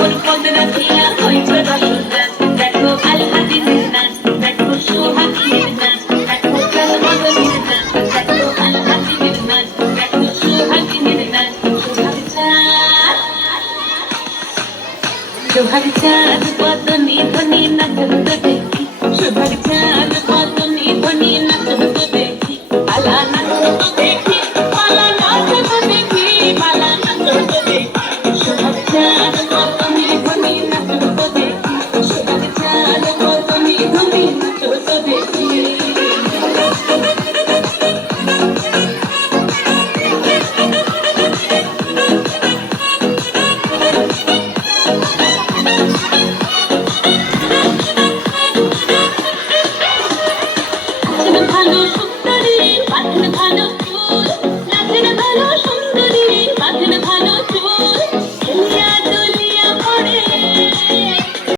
ওর পদ রাখিয়া হইছে রসরাজ দেখো আলহাদিনের নাচ দেখো সোহাগীর নাচ দেখো কালমদনের নাচ দেখো আলহাদিনের নাচ দেখো সোহাগীর নাচ সোহাগ চাঁদ বদনি ধনি নাচন দেখি সোহাগ চাঁদ